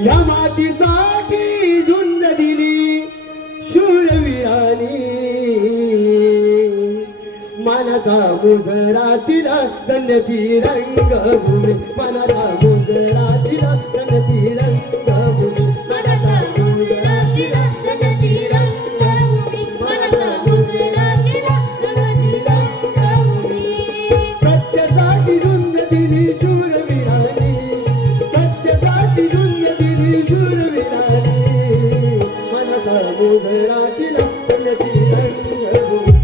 या मातीसाठी झुंज दिली शूरवीरानी मनाचा मुजरातील धन्यती रंगभूमी मनाचा मुजरातील धन्यती रंगभूमी मनाचा मुजरातील धन्यती रंगभूमी मनाचा मुजरातील धन्यती रंगभूमी सत्यासाठी झुंज दिली शूरवीरानी सत्यासाठी झुंज दिली शूरवीरानी मनाचा मुजरातील धन्यती रंगभूमी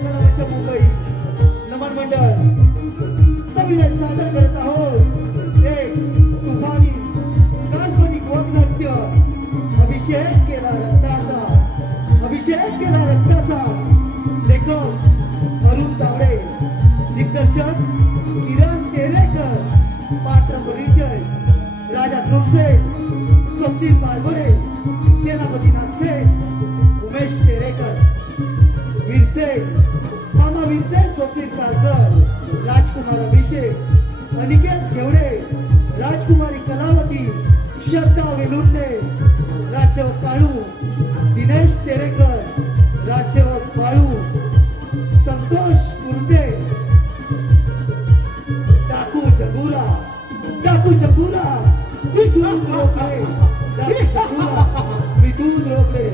रंगमंच मुंबई नमन मंडळ सविनय सादर करत आहोत एक तुफानी काल्पनिक वक्तृत्य अभिषेक केला रक्ताचा लेखक अरुण तावडे दिग्दर्शक किरण तेरेकर पात्र परिचय राजा त्रोसे स्वप्नील बारबडे सेनापती नागसे उमेश तेरेकर वीरसे मामा वीरसे स्वप्नील सारकर राजकुमार अभिषेक अनिकेत घेवडे राजकुमारी कलावती श्रद्धा वेलुंडे राजसेवक काळू दिनेश तेरेकर राजसेवक बाळू संतोष कुर्टे डाकू जगुरा मिथून रोकडे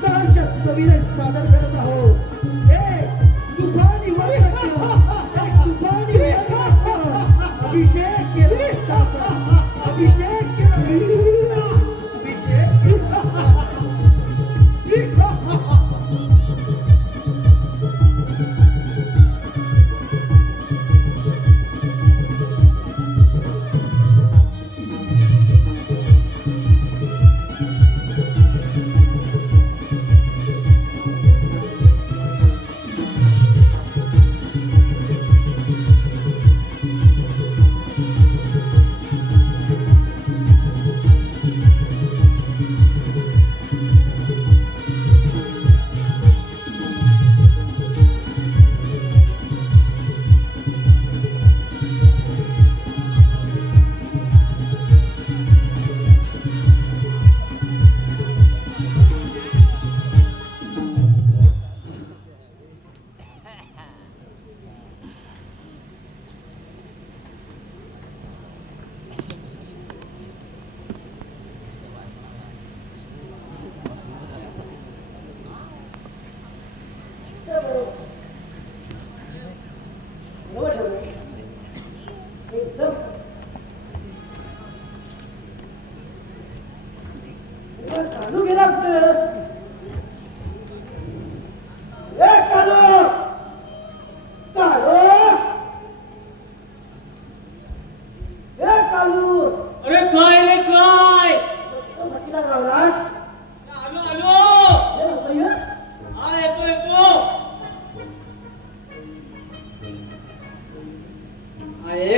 सहर्ष सविनय सादर करत आहोत तुफानी अभिषेक केला अभिषेक केला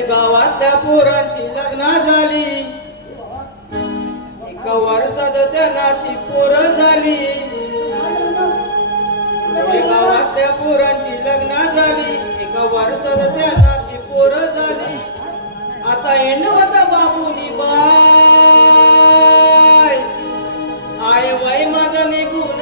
गावातल्या पोरांची लग्न झाली एका वर्षात त्या नाती पोर झाली गावातल्या पोरांची लग्न झाली एका वर्षात त्या नाती पोर झाली आता एंडवत बाबूनी बाय आय बाई माझा निघून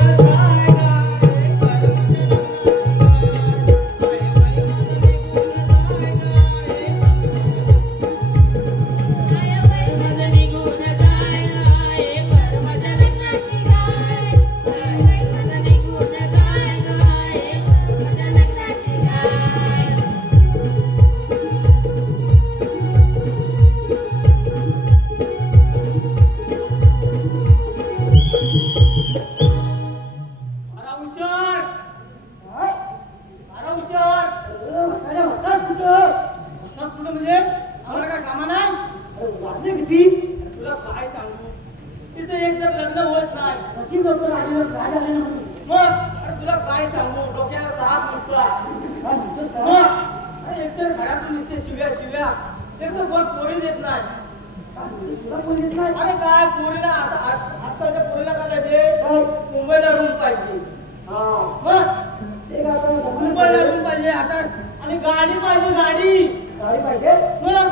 अरे काय पोरीला आजकालच्या पोरीला काय पाहिजे मुंबईला रूम पाहिजे मुंबईला रूम पाहिजे आता आणि गाडी पाहिजे गाडी पाहिजे मग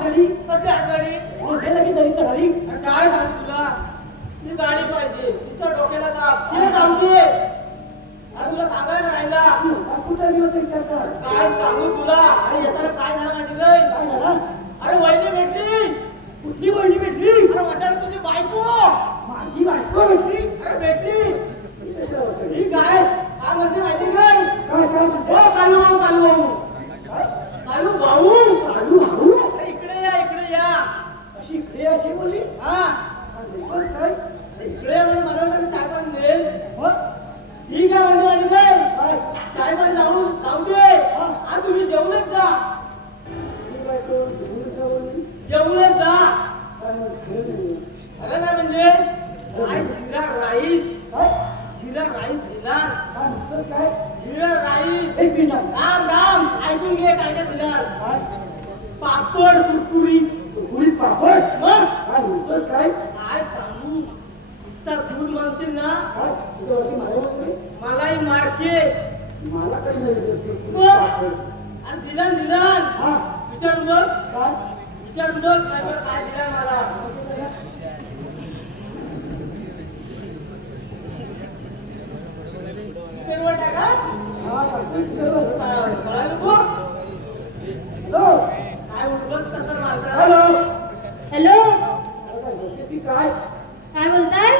गाडी कसली गाडी गाडी काय सांगू तुला ती गाडी पाहिजे तिच्या डोक्याला ताप तिला सांगते अरे तुला सांगायला राहिला काय सांगू तुला अरे येताना काय झालं माहिती नाही अरे वहिनी भेटली कुठली वहिनी भेटली अरे वाटायला तुझी बायको माझी बायको भेटली अरे भेटली ही काय म्हणते माहिती काय काय म्हणते कालू भाऊ कालू भाऊ अरे इकडे या अशी इकडे अशी बोलली हा काय इकडे मला चाय पाणी देईल ठीक आहे म्हणजे माहिती काय चाय पाणी हा तुम्ही जेवणच जा. जेवणच जा. अरे ना म्हणजे काय जिरा राईस. जिरा राईस दिला. जिरा राईस. राम ऐकून घे काय काय दिला. पापड कुरकुरी पापड. मग काय काय सांगू. नुसता दूध म्हणशील ना मलाही मारके. मला काय दिला विचारून बघ. विचारून बघ काय दिला मला. हॅलो काय काय बोलताय.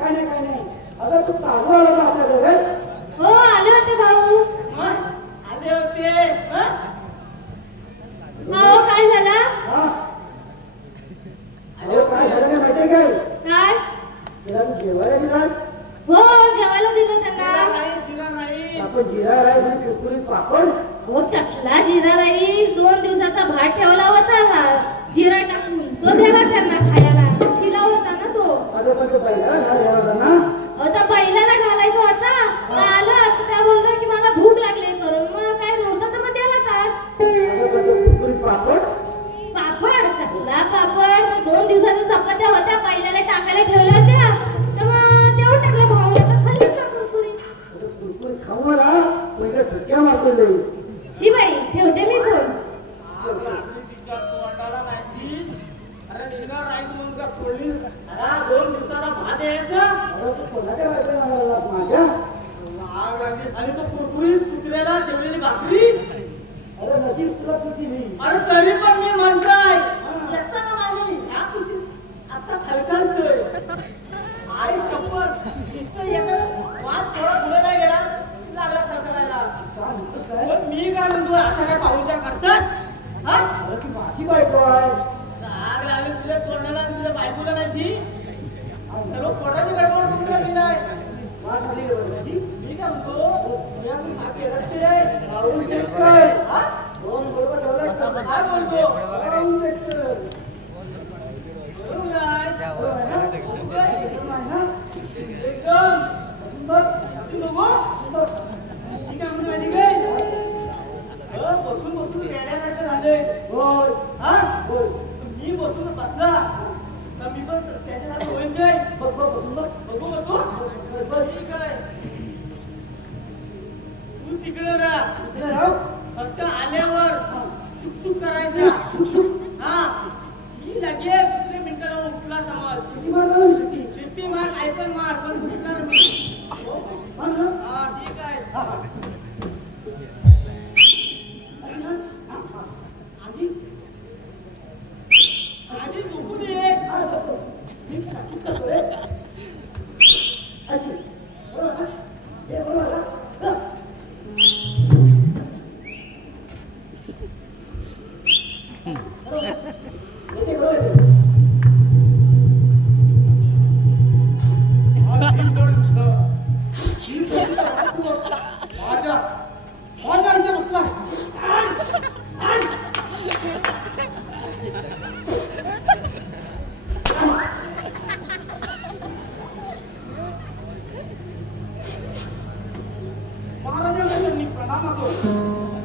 काय नाही अगं तू पाहू आला का आपल्याकडे. हो आले होते भाऊ. आले होते. हो काय झालं. काय झालं नाही माहितीये काय. काय तिला जेवायला दिलास. हो जेवायला दिलं त्यांना. आपण जिरा राईस आणि कुरकुरीत पापड. हो कसला जिरा राईस. 2 दिवसाचा भात ठेवला होता ना जिरा टाकून. तो दिला त्यांना खायला. शिला होता ना तो. आता बैलाला घालायचा होता. आलं तर त्या बोलतो की मला भूक लागली करून. मग काय नव्हतं तर मग द्यायला तास. पापड कसला पापड. 2 दिवसाच्या चपात्या होत्या बैलाला टाकायला ठेवल्या होत्या. तर मग देऊन टाकलं भाऊला. तर खाल्ली का कुरकुरी. खाऊ ना पहिले ठुक्या मारतो. शिवाई ठेवते मी फोन. राईस म्हणून का फोडली. 2 दिवसाला भात यायचा. माझ्या आणि तो कुरकुरीत कुत्र्याला ठेवलेली भाकरी. अरे नशीब तुला किती नाही. अरे तरी पण मी म्हणताय याचा ना माझी ह्या खुशी आता खळखळतोय. आई शपथ नुसतं एका वाद थोडा पुढे नाही गेला लागला खळखळायला. पण मी काय म्हणतो असं काय पाहूनचा करतात. हा अरे ती माझी बायको आहे. राग लागली तुझ्या तोंडाला आणि तुझ्या बायकोला नाही ती. सर्व पोटाची बायको तुमच्या दिलाय. मी काय म्हणतो काय बोलतो बसून बसून रेड्यासारखं झालंय. मी बसून बसला तर मी पण त्याच्यासाठी होईल काय. बघू ठीक आहे. तू तिकडे राह. फक्त आल्यावर शुक करायचं. हा मी लगेच 2 मिनिटाला उठला समज. शिट्टी मार काय पण मार पण उठणार मी. हा ठीक आहे. आधी झोपू दे. माझ्या इथे बसला. महाराजांनी प्रणाम असो.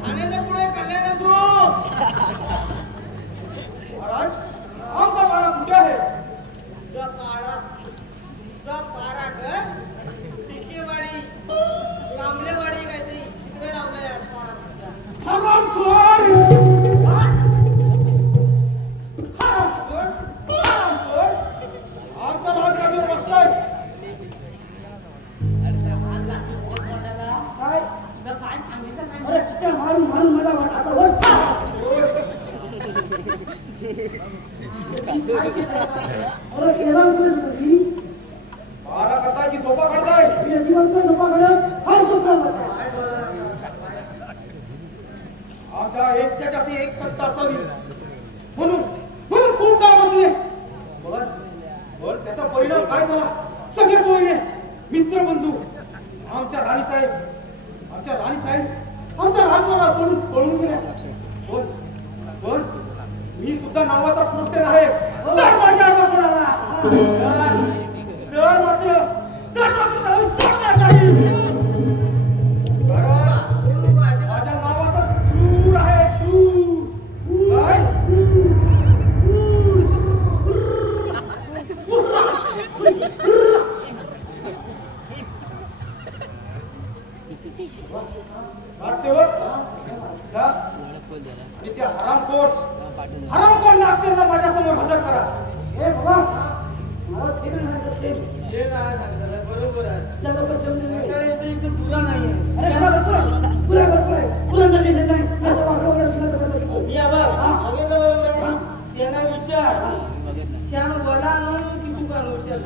ठाण्याच्या पुढे कल्याण असो. महाराज आमचा पारा कुठे आहे. तुझा पारा टिकेवाडी कांबलेवाडी काय ते तिकडे लावलंय आज पारा तुमचा. आमच्या राजगादीवर बसलाय. काय सांगितलं काय. अरे शिट्ट्या मारून मला आता अरे केला पारा करताय की झोपा काढताय. आमच्या एकट्याच्या ती एक सत्ता असावी म्हणून खूप डाव बसले. पण त्याचा परिणाम काय झाला. सगळे सोयरे मित्रबंधू आमच्या राणीसाहेब आमच्या हात सोडून गेल्या. पण मी सुद्धा नावाचा प्रोसेस आहे. जर माझ्या आडवा कोणाला तर मात्र त्याला सोडणार नाही. कारण माझ्या नावाचा क्रूर आहे. क्रूर काय त्या हरामखोर नागसेनला माझ्या समोर हजर करा. हे बाबा मला सेकंड हँड सेम जे नाही सांगितलं बरोबर आहे. त्या लोक समजून नाही. इथं तुला नाहीये. अरे तुला बरोबर आहे. तुला नाही असं वाटलं. मी बरोबर आहे. त्यांना विचार श्याम बोला की तू का विचार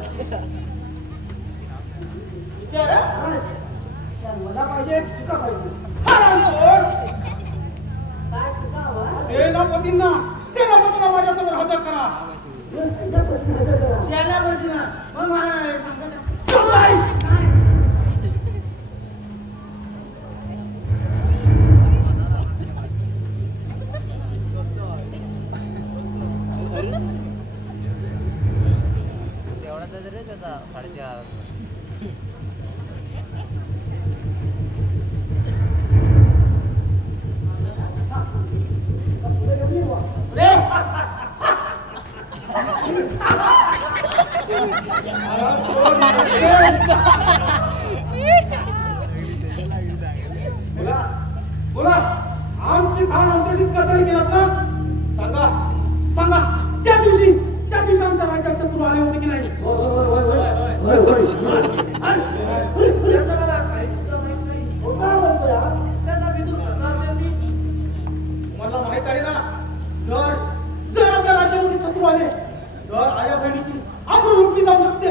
मला पाहिजे चुका पाहिजे. सेनापतींना माझ्यासमोर हजर करा. सेनापतींना मग मला तेवढा रे त्याचा 4.5 बोला आमची खाण आमच्याशीच करताना केलात ना. सांगा त्या दिवशी आमच्या राज्यात शत्रू आले होते की नाही. मला माहित आहे ना. जर आपल्या राज्यामध्ये शत्रू आले तर आया बहिणीची आपण लुटली जाऊ शकते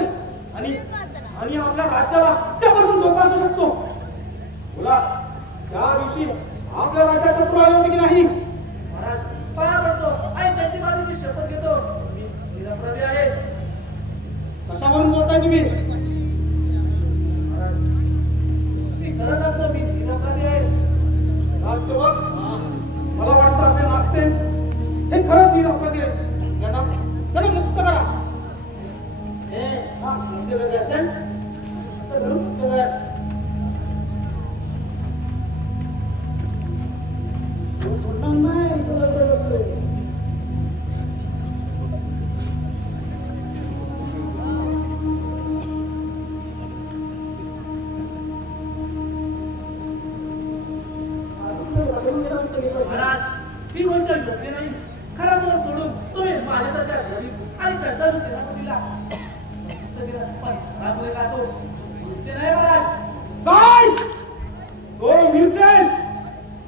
आणि आपल्या राज्याला त्यापासून धोका असू शकतो. बोला त्या दिवशी आपल्या राज्यात शत्रू आले होते की नाही. महाराज पाया पडतो आणि त्यांची बाजूची शपथ घेतो. मी निरपराधी आहे. कशावरून बोलताय तुम्ही. मी खरं सांगतो मी निरपराधी आहे. राजसेवक मला वाटतं आपले नागसेन हे खरंच निरपराधी आहेत. त्यांना मुक्त करा. महाराज ही गोष्ट योग्य नाही. खरा तो सोडून तुम्ही माझ्यासारख्या गरीब आणि कष्टाळू सेनापतीला नाही महाराज. काय तो मिरसेल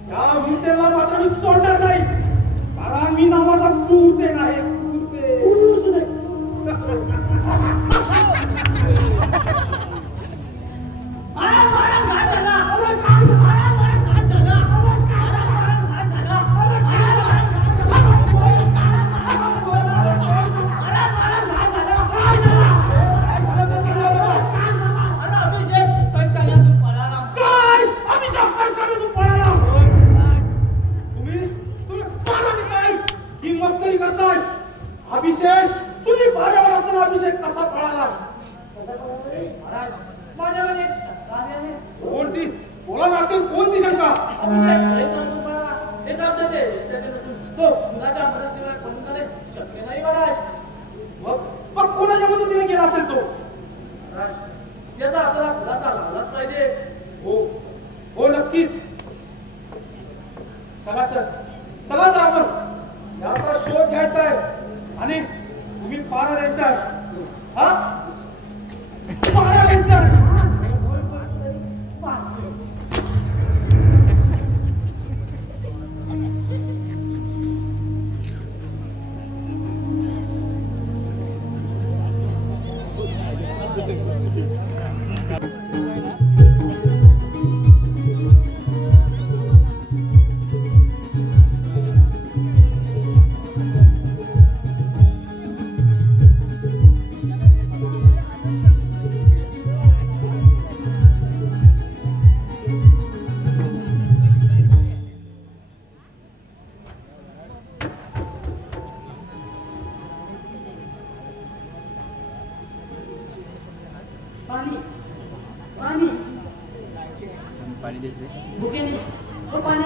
त्या मिरसेलला मात्र मी सोडणार नाही. कारण मी नावाचा क्रूरसेन आहे. क्रूरसेन अभिषेक तुम्ही भाड्यावर असताना अभिषेक कसा पळाला. महाराज माझ्यामध्ये एक शंका आहे. कोणती बोला नागसेन कोणती शंका. शक्य नाही महाराज. मग कोणाच्या मदतीने गेला असेल तो. याचा आपल्याला खुलासा लावलाच पाहिजे. हो नक्कीच. चला तर आपण याचा शोध घ्यायचा आहे आणि तुम्ही पारा द्यायचा आहे. हा पारा द्यायचा आहे.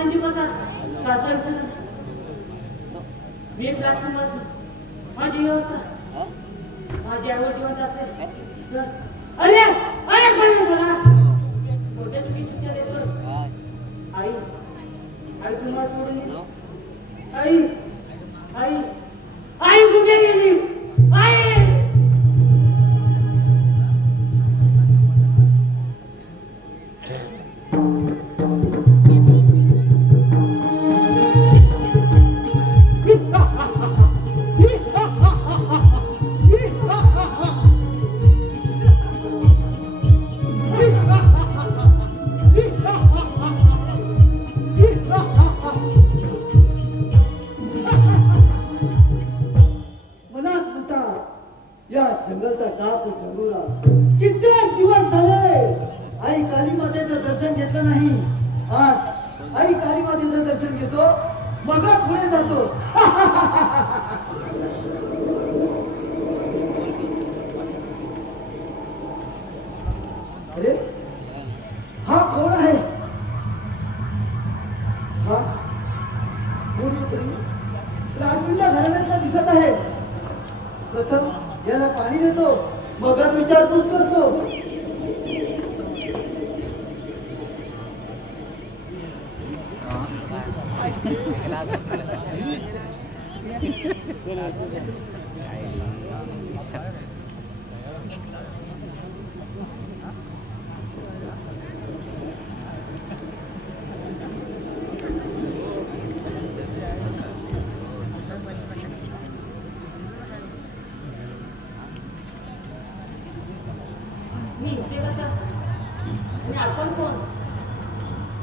म्हणजे कसा कसा विचार मी एक राजकुमार माझी व्यवस्था माझी आवड जिवंत असते अरे अरे कोणी झाला मोठ्या तुम्ही शिक्षा देतो आई आई तुम्हाला सोडून गेली आई आई आई कुठे गेली आई या जंगलचा टाप झंगुरा कित्येक दिवस झाले आई काली मातेचं दर्शन घेतलं नाही. आज आई काली मातेचं दर्शन घेतो मग पुढे जातो. अरे हा कोण आहे? हा राजविंडा घराण्यातला दिसत आहे. प्रथम याला पाणी देतो मगच विचारपूस करतो.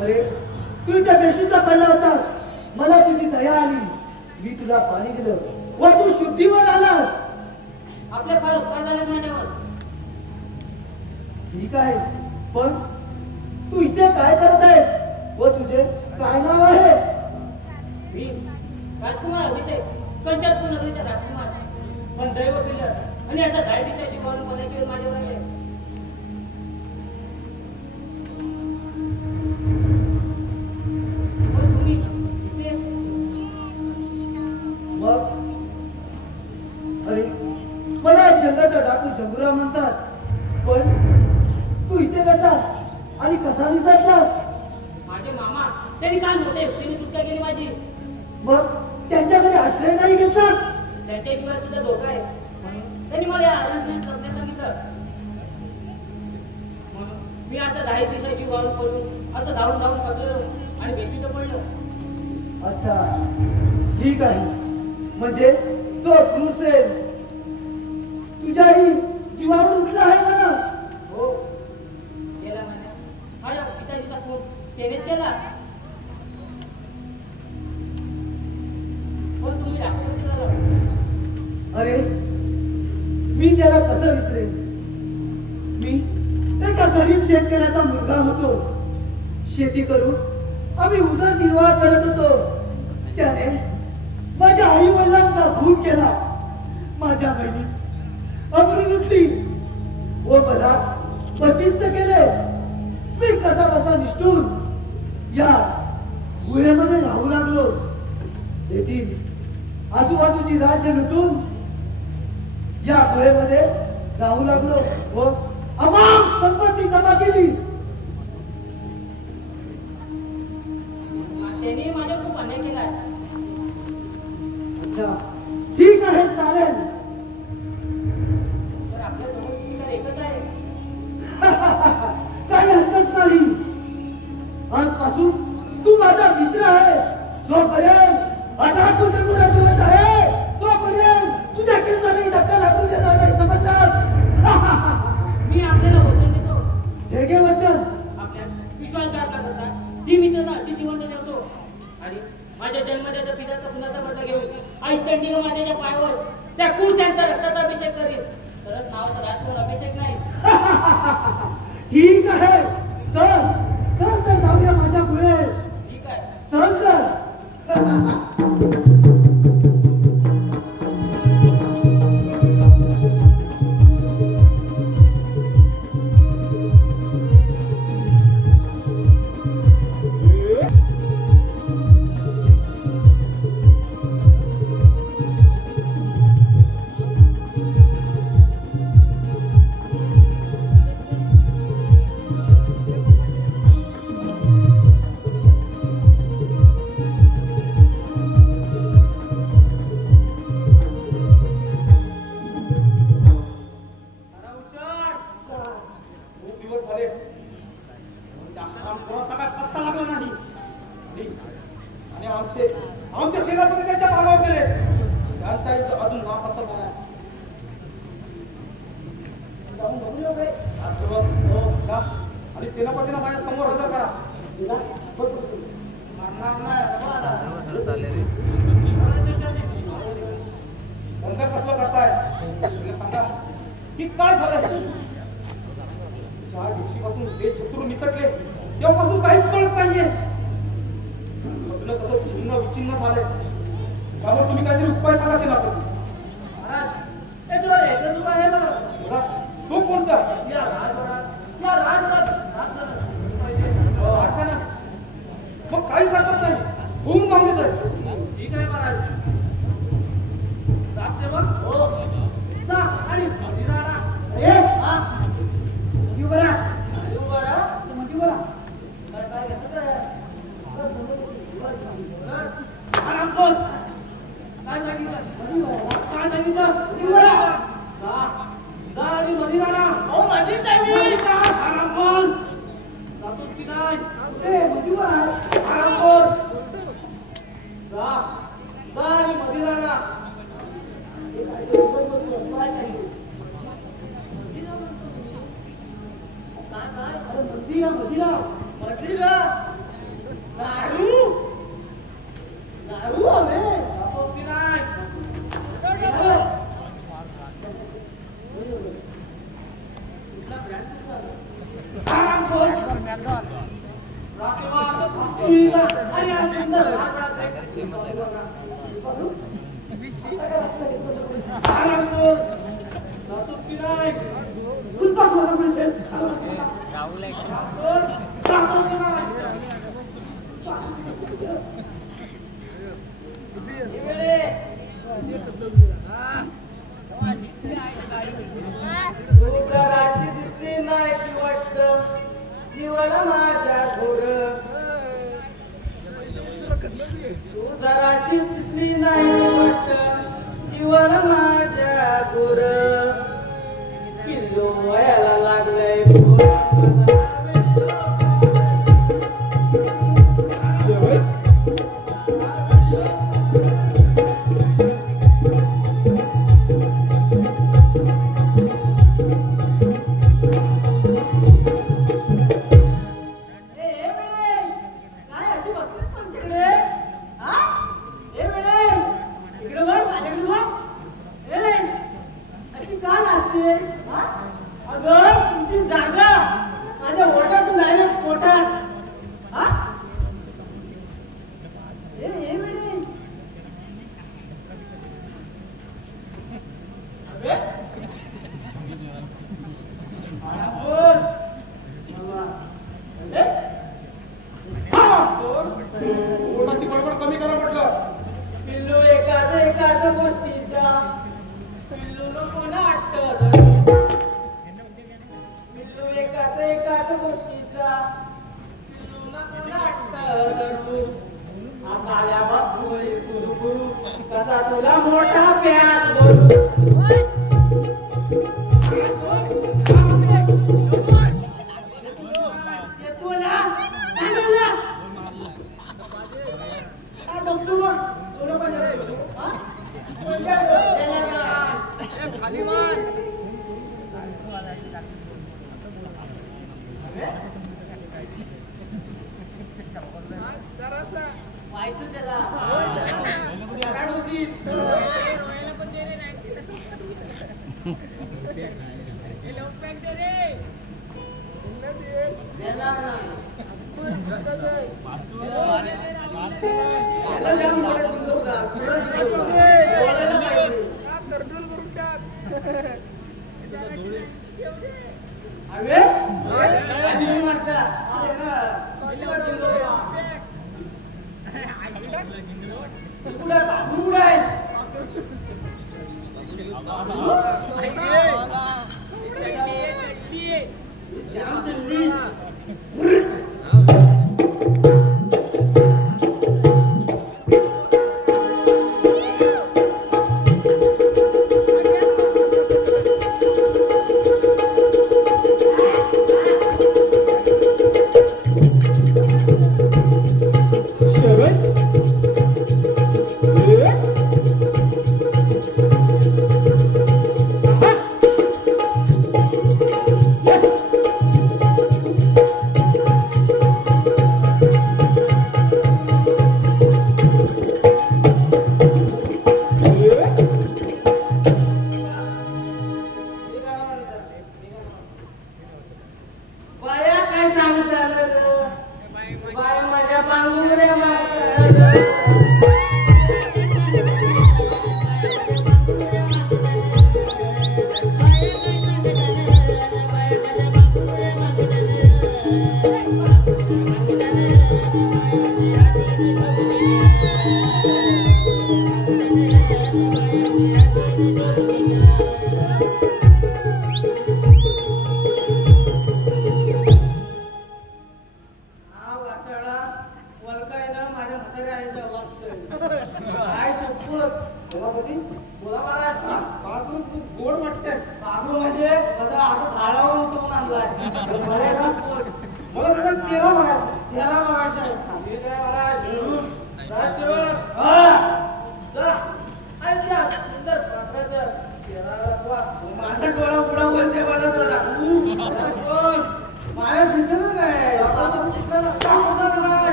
अरे तू त्या बेशुद्ध पडला होतास. मला तुझी दया आली. मी तुला पाणी दिलं व तू शुद्धीवर आलास. आपले फार उपकार झाले माझ्यावर. ठीक आहे पण तू इथे काय करत आहेस व तुझे काय नाव आहे? मी राजकुमार अभिषेक पंचायतपूर नगरीचा राजकुमार. पण दैव पिल्लर आणि आता डायबिटीसच्या जीवावरून बोलायची वेळ माझ्यावर आहे. अरे मला जंगलचा डाकू झंगुरा म्हणतात. पण तू इथे कसा आणि कसा निसटलास? माझे मामा त्यांनी काय मोठे त्यांनी सुटका केली माझी. मग त्यांच्याकडे आश्रय नाही घेतला? त्यांच्या जीवाला सुद्धा धोका आहे त्यांनी मला आराधना करण्यास सांगितलं. मी आता 10 दिवसाची वाळून पडून आता धावून पडलो आणि बेशुद्ध पडलो. अच्छा ठीक आहे. म्हणजे तो क्रूसेल तुझ्याही जीवावर उठला आहे म्हणा. हो गेला माझ्या पिताजीचा फोन त्यानेच केला. पण तुम्ही अरे मी त्याला कसं विसरेन. मी एका गरीब शेतकऱ्याचा मुलगा होतो. शेती करून आम्ही उदरनिर्वाह करत होतो. त्याने माझ्या आई वडिलांचा भूल केला. माझ्या बहिणी अमरू लुटली व मला बंदिस्त केले. मी कसा बसा निष्ठून या गुहेमध्ये राहू लागलो. तेथील आजूबाजूची राज्य लुटून या गुहेमध्ये राहू लागलो व अमाप संपत्ती जमा केली. त्यांनी माझ्या खूप अन्याय केला. अच्छा ठीक आहे चालेल. तर आपल्या दोघं एकच आहे. काही हरकत नाही. आजपासून तू माझा मित्र आहे. जोपर्यंत अटाकू जमुना जिवंत आहे तोपर्यंत तुझ्या केसालाही धक्का लागू देणार नाही. समजलास? मी आपल्याला वचन देतो. हे घे वचन. आपल्या विश्वासघात करता ती मित्रता अशी जिवंत ठेवतो आणि माझ्या जन्मदात्या पित्याचा पुन्हा बदला घेऊन आई चंडिका मातेच्या पायावर त्या कुर्त्यांचा रक्ताचा अभिषेक करील. तरच नावाचा राजकुमार अभिषेक नाही. ठीक आहे चल चल तर जाऊया माझ्या पुढे. ठीक आहे चल चल. आमचे सेनापती त्यांच्या भागावर गेले. त्यांचा अजून नापत्ता झाला. आणि सेनापतीला माझ्या समोर हजर करा. नंतर कसलं करताय सांगा की काय झालं. 4 दिवशीपासून ते शत्रू निसटले तेव्हापासून काहीच कळत नाहीये. सगळं कसं छिन्न विचिन्न झालंय. त्यामुळे तुम्ही काहीतरी उपाय सांगा सेनापती. महाराज याच्यावर एकच उपाय आहे बघा. तो कोणता? या राजखाना. मग काही सांगत नाही. होऊन जाऊन देत आहे. ठीक आहे महाराज. राजसेवक हो जा आणि हजीराणा. आराम कर. काय सांगितलं? काय सांगितलं? जा आणि मदिराणा. आराम कर. जातोस की नाही? आराम कर. जा आणि मदिराणा. जातोस की नाही? आराम कर. आणि हा सुंदर आराम कर. जातोस की नाही? जातोस की नाही? दिसली नाही की वाटत जीवाला माझ्या घोर. तू जराशी दिसली नाही की वाटत जीवाला माझ्या घोर. पिल्लू वयाला लागलंय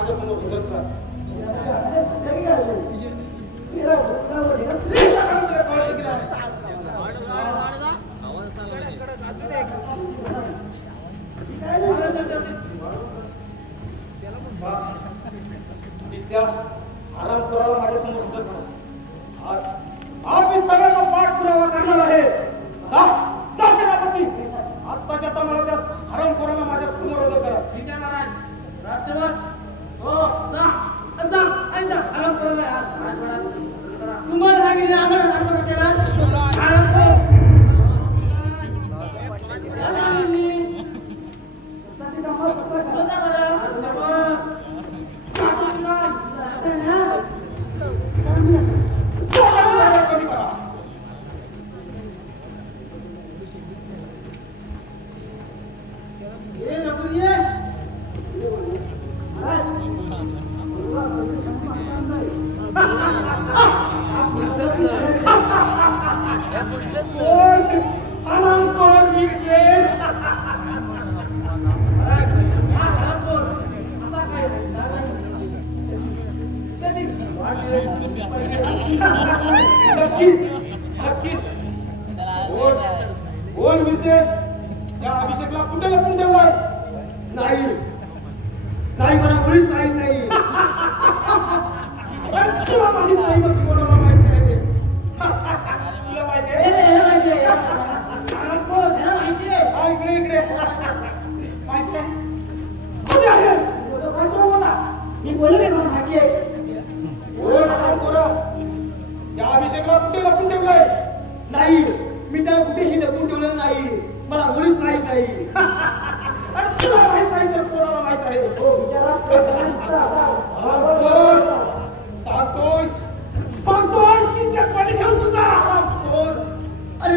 माझ्यासमोर हजर करा. त्या आरामपुराला माझ्यासमोर हजर करा. आज मी सगळ्यांना पाठपुरावा करणार आहे. जा सेनापती, आत्ताच्या आता मला त्या आरामपुराला माझ्या समोर हजर करा. ठीक आहे महाराज. राजसेवक हो जा जा ऐका आराम करा यार. तुम्हाला सांगितलं आम्हाला सांगतो केला आराम कर. अभिषेकला कुठे लपून ठेवलाय? नाही नाही मला मुळीच माहित नाही. तुला माहित नाही मग कोणाला माहित नाही? तुला माहिती आहे? माहिती आहे. इकडे माहिती आहे. कोणी आहे? बोला. मी बोलू रे मला माहिती आहे. त्या अभिषेकला कुठे लपून ठेवलाय? नाही मी त्याला कुठेही लपून ठेवलेलं नाही. मला मुळीच माहित नाही. तुला माहित नाही तर कोणाला माहित आहे? सांगतोय की त्या पाणी घेऊन तुझा अरे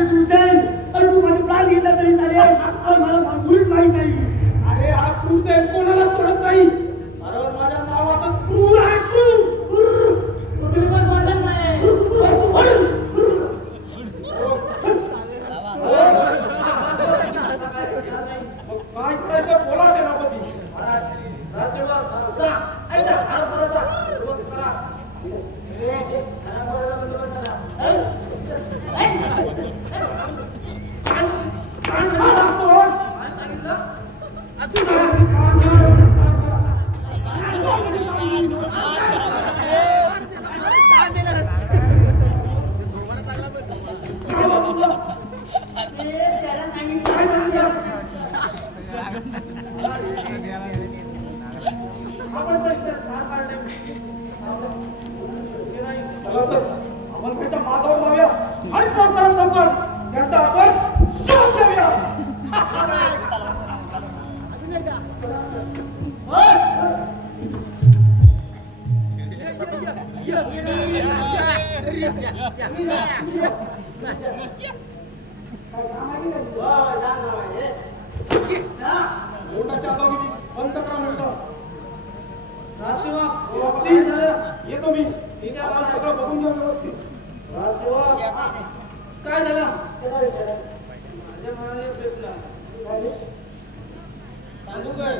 तू माझे प्राण घेतला तरी चालेल, पण मला मुळीच माहित नाही. अरे हा क्रूर आहे, कोणाला सोडत नाही. अरे माझ्या नावातच क्रूर आहे. काय करायचं बोला सेनापती. राजसेवक जा ऐका आराम करा. जा व्यवस्थित करा. आपण त्याच्या मागावर जाऊया आणि लवकर त्याचा आपण शोध घेऊया. बंद करा म्हणतो. राजसेवक येतो मी. ठीक आहे, आपण सगळं बघून घेऊ व्यवस्थित. राजसेवक काय झालं? सांगू काय?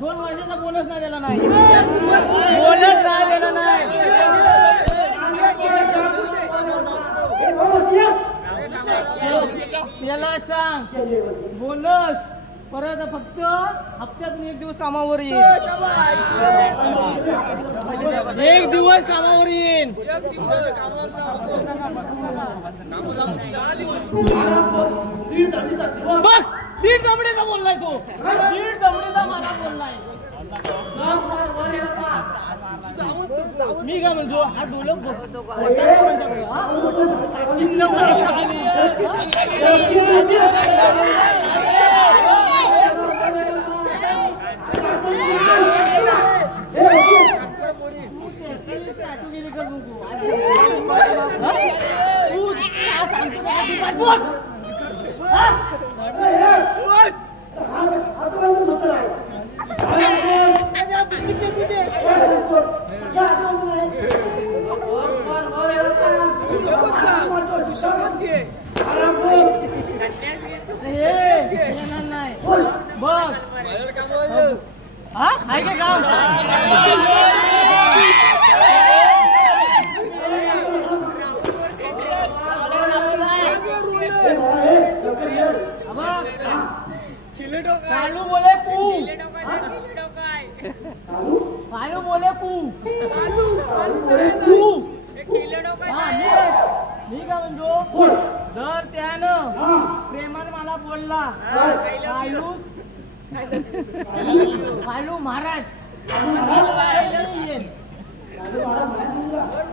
दोन वर्षाचा बोनस नाही दिला नाही. बोनस नाही दिला नाही. त्याला सांग बोनस परत फक्त हप्त्यातून 1 दिवस कामावर येईल. 1 दिवस कामावर येईल. बघ 1.5 दमडीचा बोललाय तो. 1.5 दमडीचा मला बोललाय. मी काय म्हणतो हा ढोलक कालू बोले पू कालू बोले पू मी काय म्हणतो जर त्यानं प्रेमानं मला बोलला कालू महाराज येईन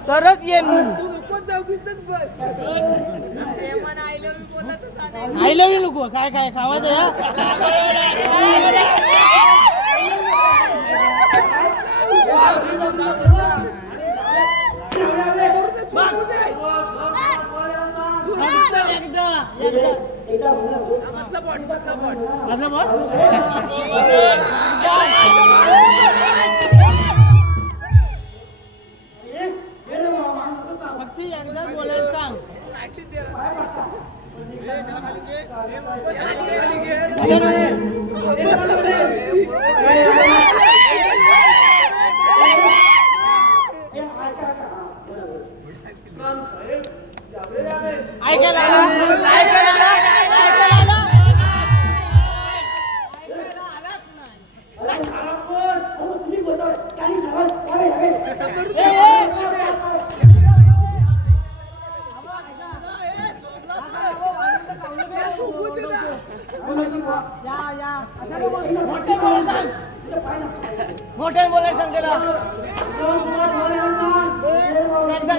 तरच येईन आय लव्ह यू नको काय काय खावायचं या भक्ती एकदा बोलायला सांग मोठे बोलायला सांग त्याला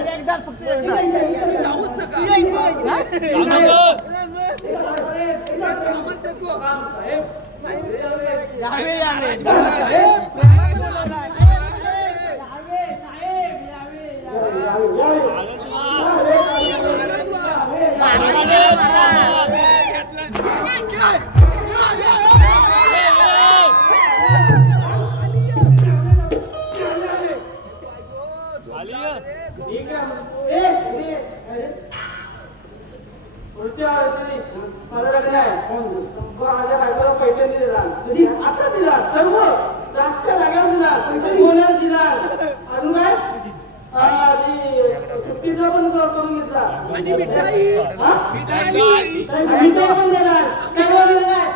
एकदा फक्त यावे यावे पैसे दिला आता दिला सर्व जागच्या जागेवर दिला पैसे बोलण्यास दिला अजून काय सुट्टीचा पण करून घेतला मिठाई पण देणार सगळं देणार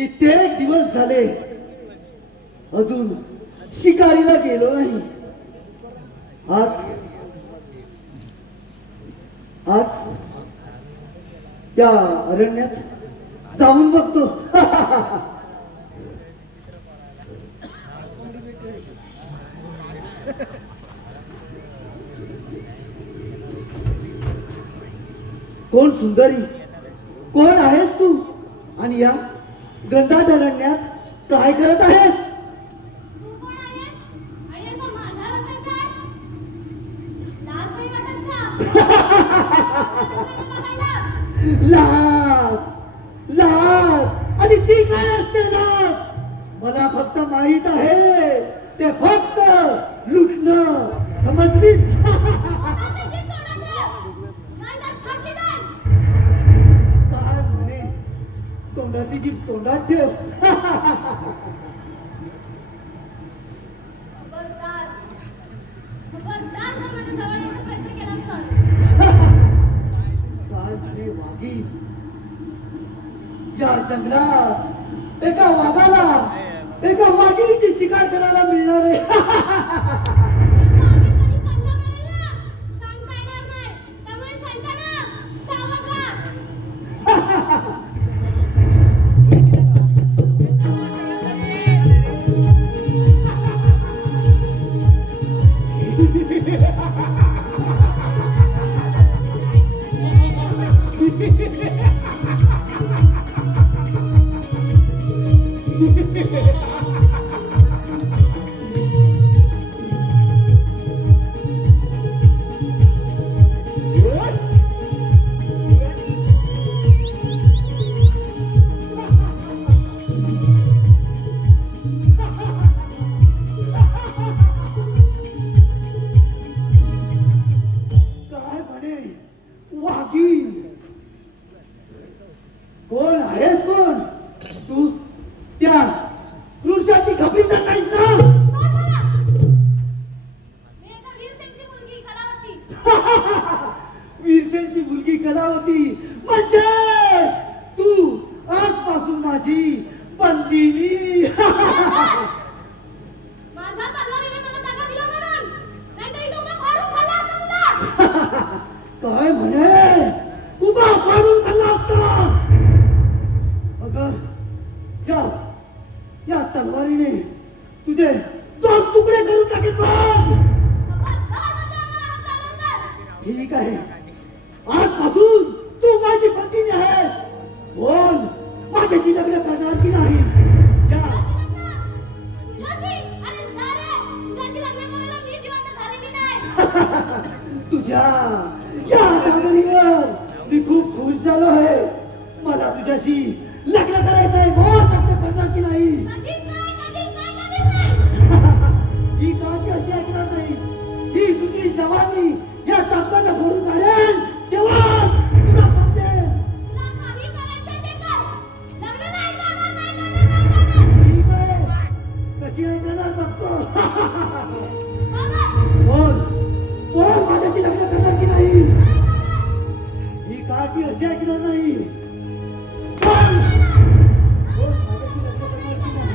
कित्येक दिवस झाले अजून शिकारीला गेलो नाही. आज त्या अरण्यात जाऊन बघतो. कोण सुंदरी, कोण आहेस तू आणि या गंधाट अरण्यात काय करत आहेस? तू कोण आहेस? आणि असं माझा बसायचा आहे? लाज नाही वाटत का? लाज आणि ती काय असते लाज? मला फक्त माहित आहे ते फक्त लुटणं. समजलीस? काय म्हणे तोंडातली जीभ तोंडात ठेव. काय म्हणे वाघीण, या जंगलात एका वाघाला एका वाघिणीची शिकार करायला मिळणार आहे. कोण आहेस? कोण तू? त्या पुरुषाची खबरी तर नाहीस ना? वीरसेनची मुलगी कलावती म्हणजे तू आजपासून माझी बंदिनी. माझ्या तलवारीने मला धक्का दिला म्हणून, नाहीतरी तो मग फाडून खाल्ला असता तुला. काय म्हणे? उभा फाडून खाल्ला असता? अगं या तलवारीने तुझे 2 तुकडे करून टाकेल. ठीक आहे, आजपासून तू माझी पत्नी आहेस. बोल, माझ्याशी लग्न करणार की नाही? तुझ्या या दादरीवर मी खूप खुश झालो आहे. मला तुझ्याशी लग्न करायचं आहे. बोल, लग्न करणार की नाही? ही काळजी अशी ऐकणार नाही. ही तुझी जवानी या ताकदीला फोडून काढेल तेव्हा तुला समजेल. ठीक आहे, कशी ऐकणार बघतो. बोल, माझ्याशी लग्न करणार की नाही? ही काळजी अशी ऐकणार नाही. बोल, माझ्याशी लग्न करणार की नाही?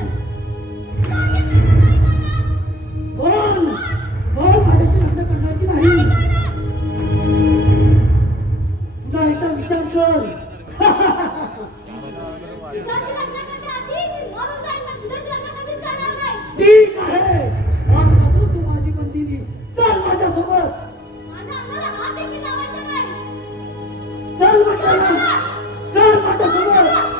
बोल, माझ्याशी लग्न करणार की नाही? पुन्हा एकदा विचार कर. ठीक आहे, आजपासून तू माझी बंदिनी. चल माझ्यासोबत. चल माझ्यासोबत. चल माझ्यासोबत.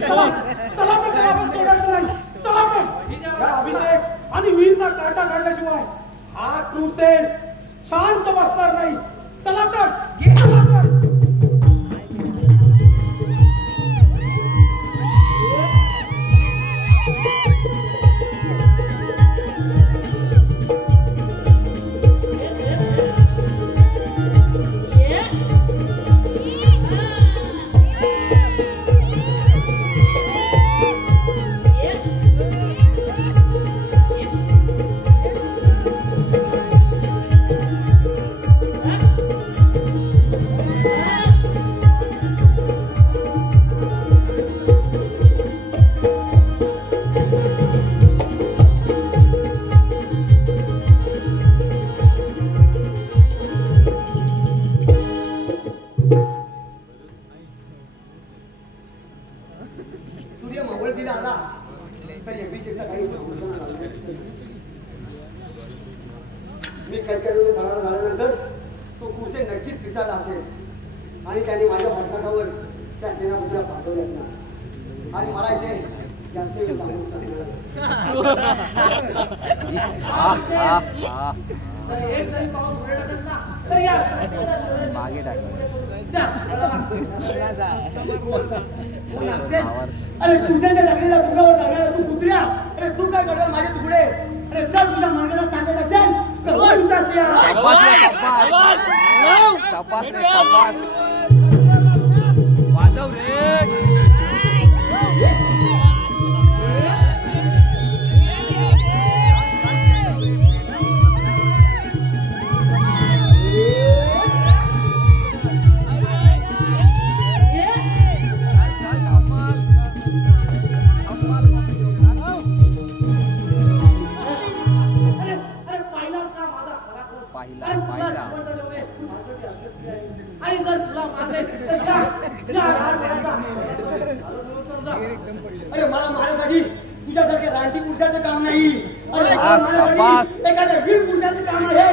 चला तर त्याला आपण सोडायचं नाही. चला तर या अभिषेक आणि वीरचा काटा काढल्याशिवाय हा क्रूसेड शांत बसणार नाही. चला तर चला तर. सूर्य मावळतीला आला तर अभिषेकचा काही मी कैकेयीवरून मराठा झाल्यानंतर तो कुठे नक्कीच पिसाला असेल आणि त्याने माझ्या पाठलागावर त्या सेनापतीला पाठवले असणार आणि मला इथे जास्त वेळ थांबवू एक जरी पाऊस उडत असला तर या मागे टाकलं. अरे तुझ्या लागलेला तुझ्यावर लागलेला तू कुत्र्या. अरे तू काय करणार माझे तुकडे. अरे जर तुझ्या मार्गाला टाकत असेल तर शाबास रे शाबास. वाजव रे. आणि जर तुला मारले तर अरे मला मारण्यासाठी तुझ्यासारख्या रानटी पुरुषाचं काम नाही. अरे एखाद्या वीर पुरुषाचं काम आहे.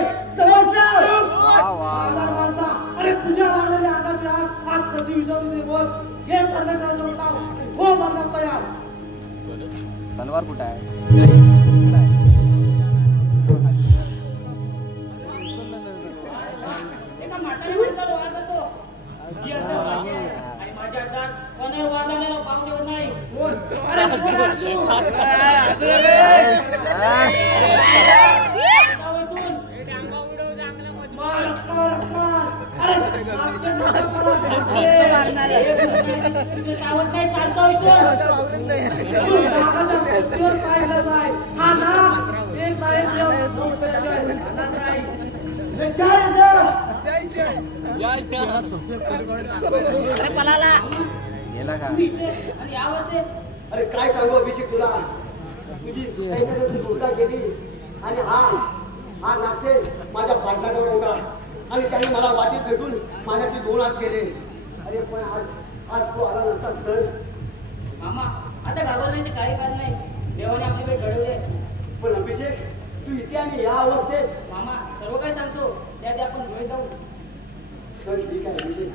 अरे तुझ्या मारलेल्या अंगाच्या आज कशी विजवली ते बोल. हे करण्याचा जोडला हो मारणार तयार. तलवार कुठं आहे. माझ्या हातात कोणावर वाढलेला पाव देऊ नाही. अरे काय सांगू अभिषेक तुला. तुझी धोका केली आणि हा नागसेन माझ्या पाठलागावर होता आणि त्याने मला वाटेत भेटून माझ्याशी 2 हात केले. अरे पण आज तू आला नसतास तर. मामा आता घाबरण्याचे काही कारण नाही. देवाने आपली भेट घडवली. पण अभिषेक तू इथे आणि या अवस्थेत. मामा सर्व काय सांगतो त्यात आपण भेट जाऊ. चल ठीक आहे अभिषेक.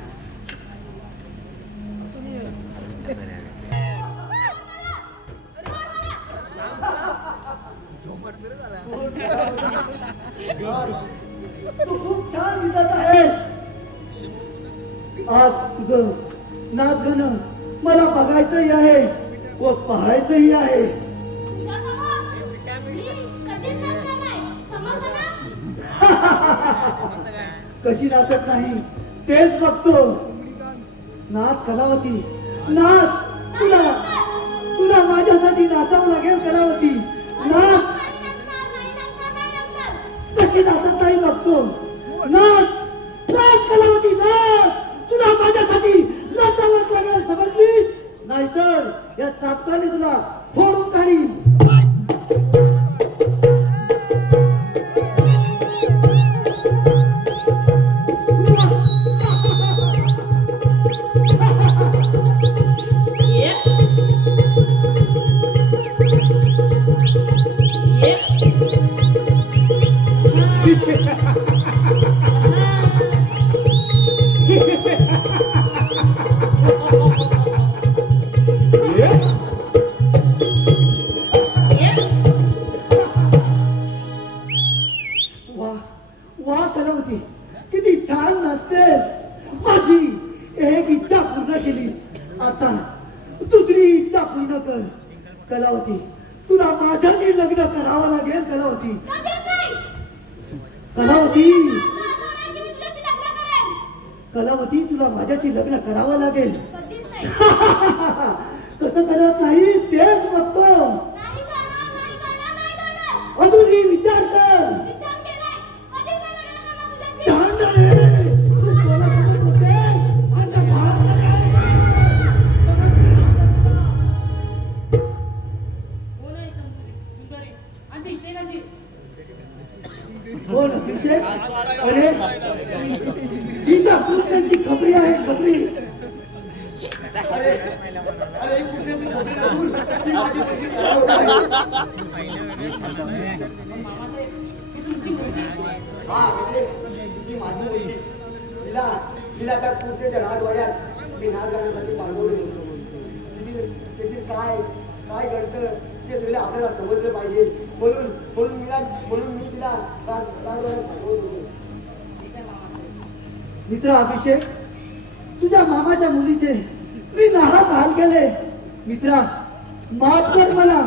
तू खूप छान दिसत आहेस. आज तुझं नाच गाणं मला बघायचंही आहे व पाहायचंही आहे. कशी नाचत नाही तेच बघतो. नाच कलावती नाच. तुला माझ्यासाठी नाचावं लागेल कलावती. नाच. कशी नाचत नाही बघतो. नाच नाच कलावती नाच. तुला माझ्यासाठी नाचावंच लागेल समजलीस. नाहीतर या चापकाने तुला फोडून काढीन. लग्न कर कलावती. तुला माझ्याशी लग्न करावं लागेल कलावती. कधीच नाही. कलावती असं नाही की मी तुझ्याशी लग्न करेन. कलावती तुला माझ्याशी लग्न करावं लागेल. कधीच नाही. कसं करत नाही तेच बघतो. नाही करणार, नाही करणार, नाही करणार. अजूनही विचार कर. विचार केलाय. कधीच नाही लग्न करणार तुझ्याशी. शांत रे. तू कोणासोबत होतेस? माझ्या भावाकडे. कोण आहे सुंदरी? आणि ती इथे कशी? कोण अभिषेक? अरे ही त्या पुरुषांची खबरी आहे खबरी. अरे अरे ही कुठे खबरी नसून ती माझी मुलगी हा अभिषेक ही माझी मुलगी. तिला त्या पुढच्या राजवाड्यात मी नाच गाण्यासाठी पाठवले. त्याची काय काय घडतं ते सगळं आपल्याला समजलं पाहिजे. म्हणून मी तिला राजवाड्यात पाठवलं. मित्र अभिषेक तुझ्या मामाच्या मुलीचे मी नाहक हाल केले. मित्रा माफ कर मला.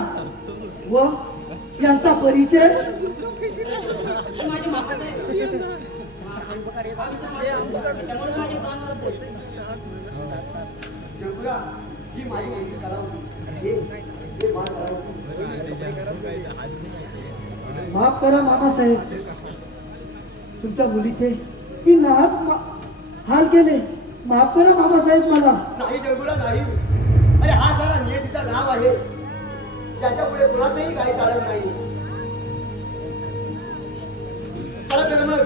व यांचा परिचय माझी मामाच आहे. जगुरा ही माझी मुलगी कलावती. हे बाळ कलावती. माफ करा मामासाहेब. तुमच्या मुलीचे मी नाहक हाल केले. माफ करा मामासाहेब मला. नाही जगुरा नाही. अरे हा सारा नियतीचा नाव आहे ज्याच्या पुढे कोणाचंही काही चालत नाही. चला तर मग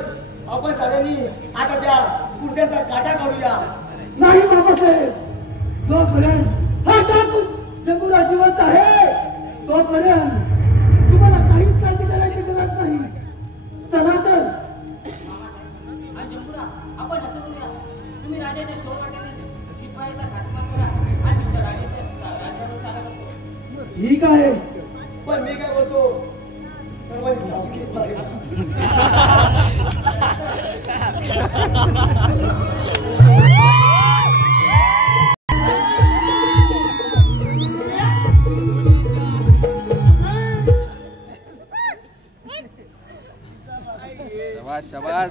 आपण सगळ्यांनी आता त्या पुढच्यांचा काटा काढूया. नाही मामासाहेब. जोपर्यंत हा टाकू जगुरा जिवंत आहे तोपर्यंत तुम्हाला काहीच काळजी करायची गरज नाही. चला तर. आणि जंबुरा, आपण असं करूया. तुम्ही राजाच्या शोर वाट्याने शिपायाचा खात्मा करा आणि तुमच्या राजावर सारा करतो. ठीक आहे. पण मी काय बोलतो सर्वांनी काळजी घेतली पाहिजे. शाबास शाबास.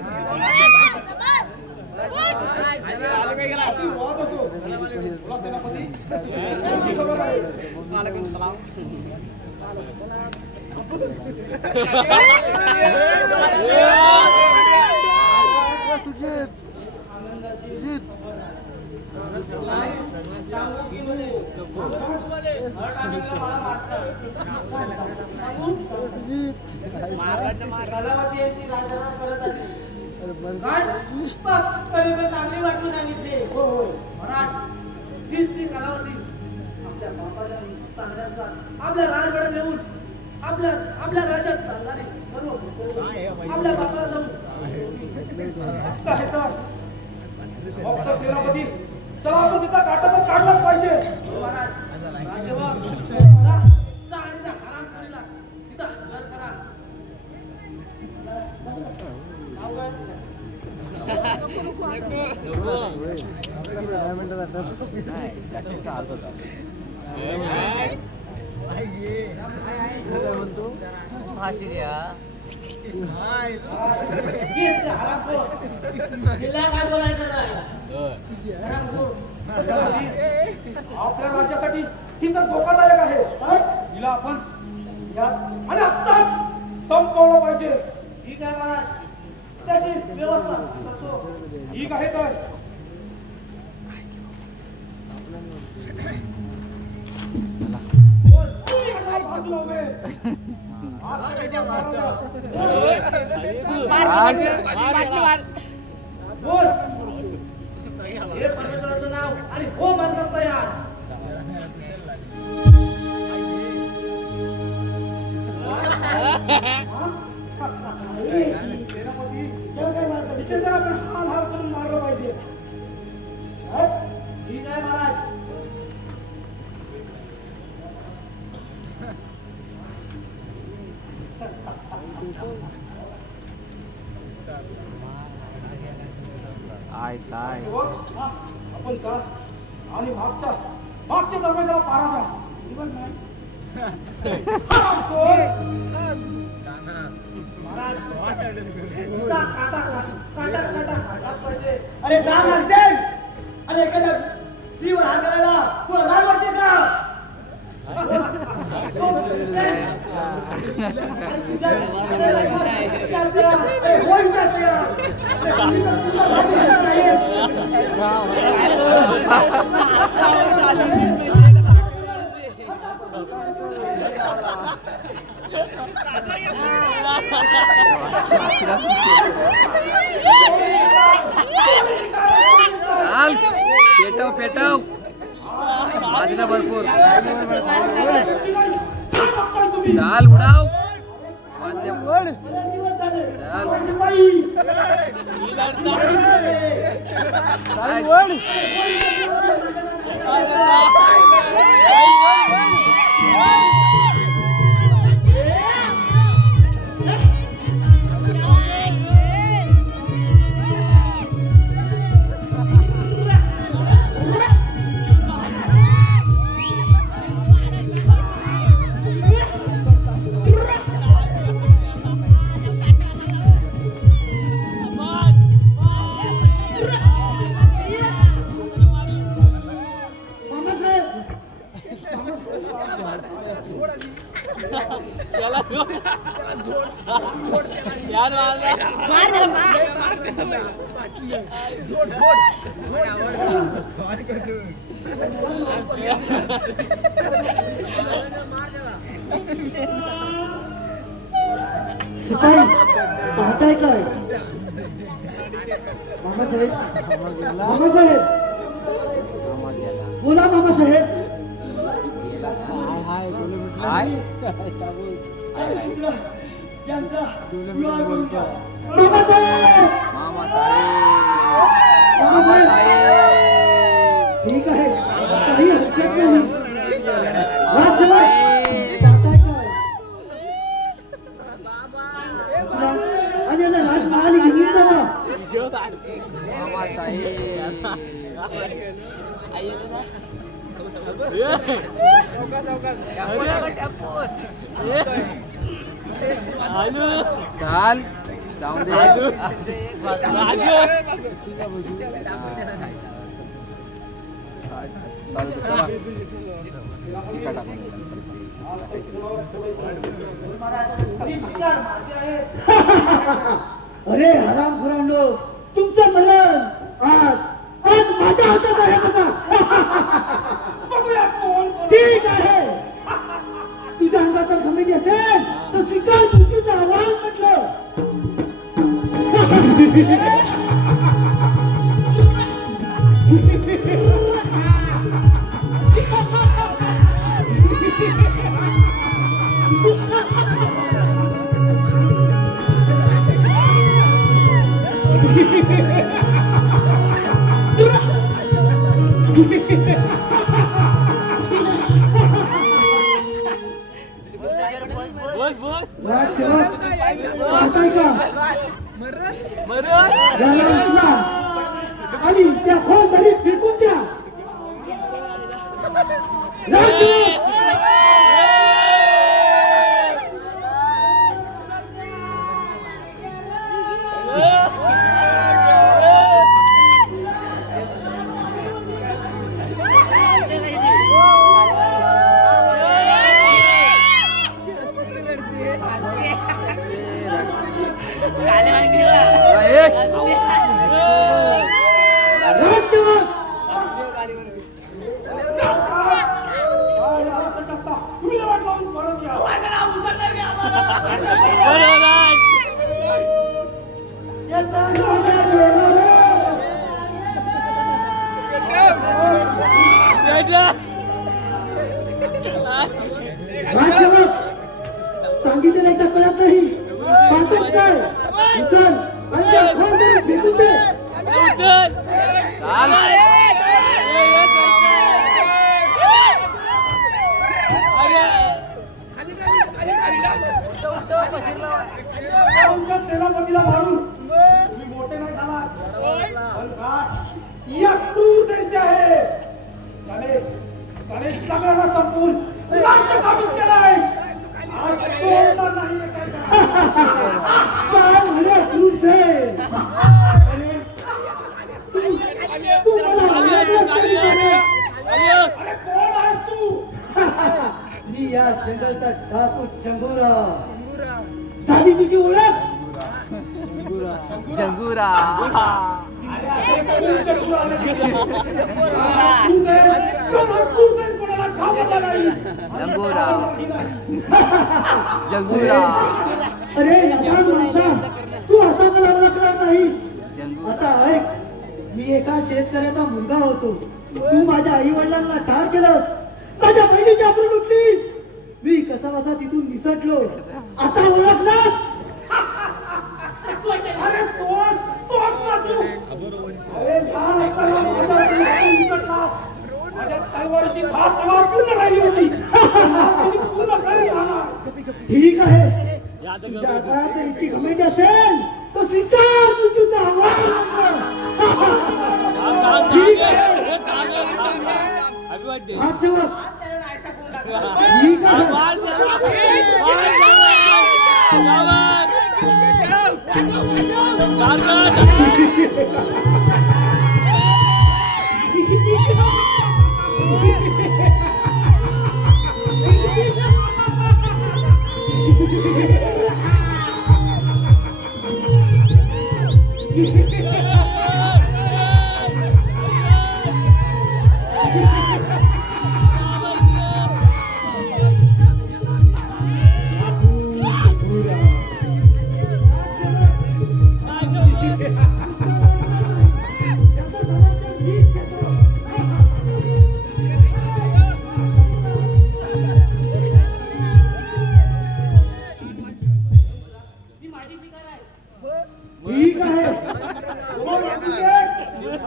चांगली वाटली सांगितले. हो हो महाराज तीच ती कलावती आपल्या बापाच्या सांगण्याचा आपल्या राजवाड्यात येऊन आपल्या राज्यात चालणारे सर्व आपल्या बापाला जाऊन असं आहे तर फक्त सेनापती चला आपण तिचा काटा तर काढलाच पाहिजे. महाराज राजेवा जा आणि जा आराम करीला तिथं हजर करा. फाशी द्या. आपल्या राज्यासाठी ही तर धोकादायक आहे. हिला आपण याच आणि आत्ताच संपवलं पाहिजे. ठीक आहे महाराज त्याची व्यवस्था करतो. ठीक आहे तर बोल हे परमेश्वराचं नाव आणि हो म्हणतात तयार. आपण हाल हाल करून मारलं पाहिजे. ठीक आहे महाराज. काय आपण का आणि मागच्या दरवाजाला पारा द्या. अरे का मारसेल? अरे एखाद्या स्त्रीवर हात करायला तुला लाज वाटते का? पेटव पेटव बाजूला भरपूर चाल उडाव पाहताय काय मामासाहेब? मामासाहेब बोला मामासाहेब. यांचा विवाह करून घ्या. ठीक आहे काही हरकत नाही. आणि आता राजमहाल घेऊन जावा. चाल जाऊन दे. अरे हरामखोरांनो, तुमचं मरण आज आज माझ्या हातात आहे बघा. ठीक आहे, तुझ्या अंगात जर घमेंडी असेल तर स्वीकार तुझीचं आव्हान म्हटलं. आणि त्या खोल दरीत फेकून द्या. सांगितलं एकदा कळत नाही. पाहतोच काय चल भेटून दे. सेनापतीला मारून तुम्ही मोठे नाही झाला. आहे त्याने सगळ्यांना संपवून राज्य काढून केलाय आज सोडणार नाही काय म्हणे क्रूस आहे तू मला अरे कोण आहेस तू मी या जंगलचा ठाकूर चंगुरा झाली तुझी ओळख जंगुरा जंगुरा जंगुरा अरे लहान माणसा तू असा मला ओळखणार नाहीस आता ऐक मी एका शेतकऱ्याचा मुलगा होतो तू माझ्या आई वडिलांना ठार केलंस माझ्या बहिणीची आबरू लुटलीस मी कसा बसा तिथून निसटलो आता ओळखलास अरे तोच ना तू अरे लहान असताना माझ्या तलवारीची धार तलवार पूर्ण राहिली होती पूर्ण करी राहणार ठीक आहे तुझ्या आकारात जर इतकी घमेंडी असेल तर स्वीकार तू तुझा ठीक आहे हात सेवक ठीक आहे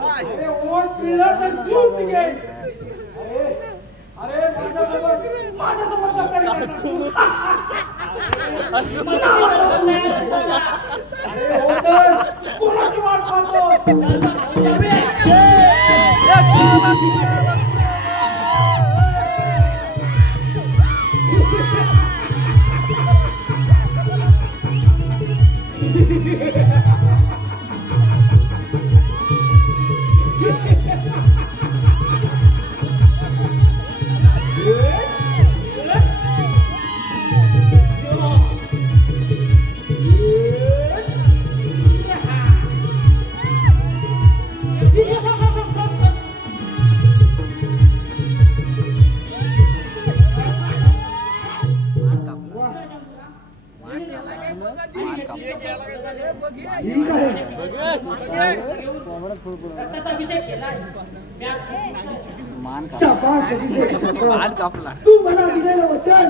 अरे ओट पिळलं तर दूध निघेल अरे माझ्यासमोर कोणाची वाट पाहतो तू मला दिलेलं वचन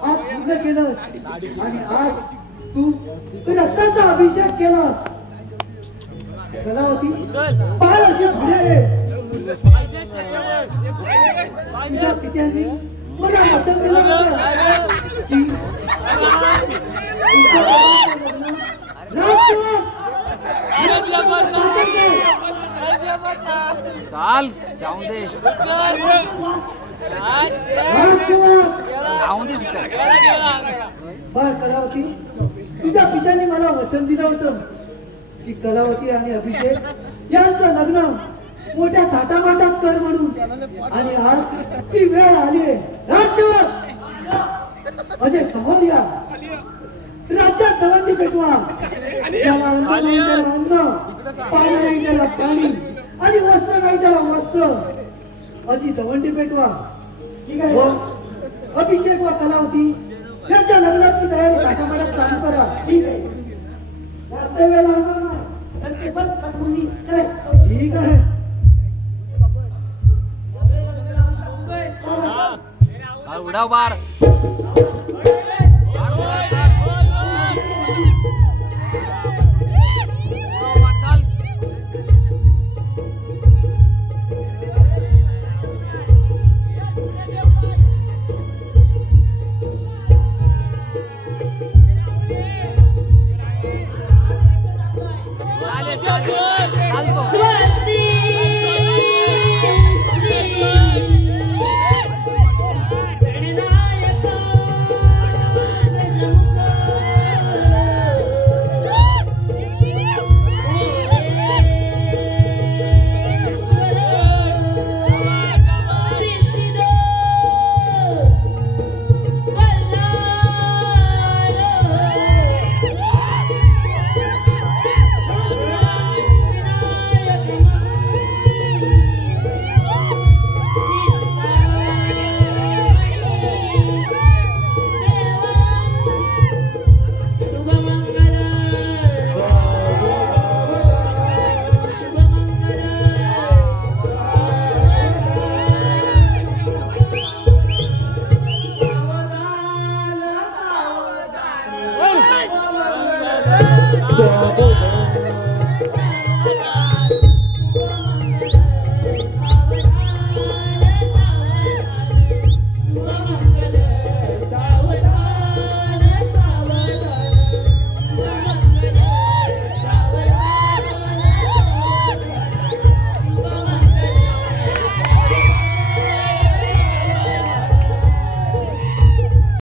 आज पूर्ण केलं आणि आज तू रक्ताचा अभिषेक केलास कलावती पाय अशी घडे तुझ्या पित्यांनी मला वचन दिलं चाल जाऊन दे जाऊन दे बर कलावती तुझ्या पित्याने मला वचन दिलं होतं की कलावती आणि अभिषेक यांचं लग्न मोठ्या थाटामाटात कर म्हणून आणि आज ती वेळ आली आहे राजसेवक अजय समोर या राज्यात दवंडी पेटवा ज्याला अन्न नाही त्याला अन्न पाणी नाही त्याला पाणी आणि वस्त्र नाही त्याला वस्त्र अशी दवंडी पेटवा व अभिषेक व कलावती यांच्या लग्नाची तयारी थाटामाटात चालू करा ठीक आहे जास्त वेळ लागणार नाही ठीक आहे उडाव बार स्वस्ती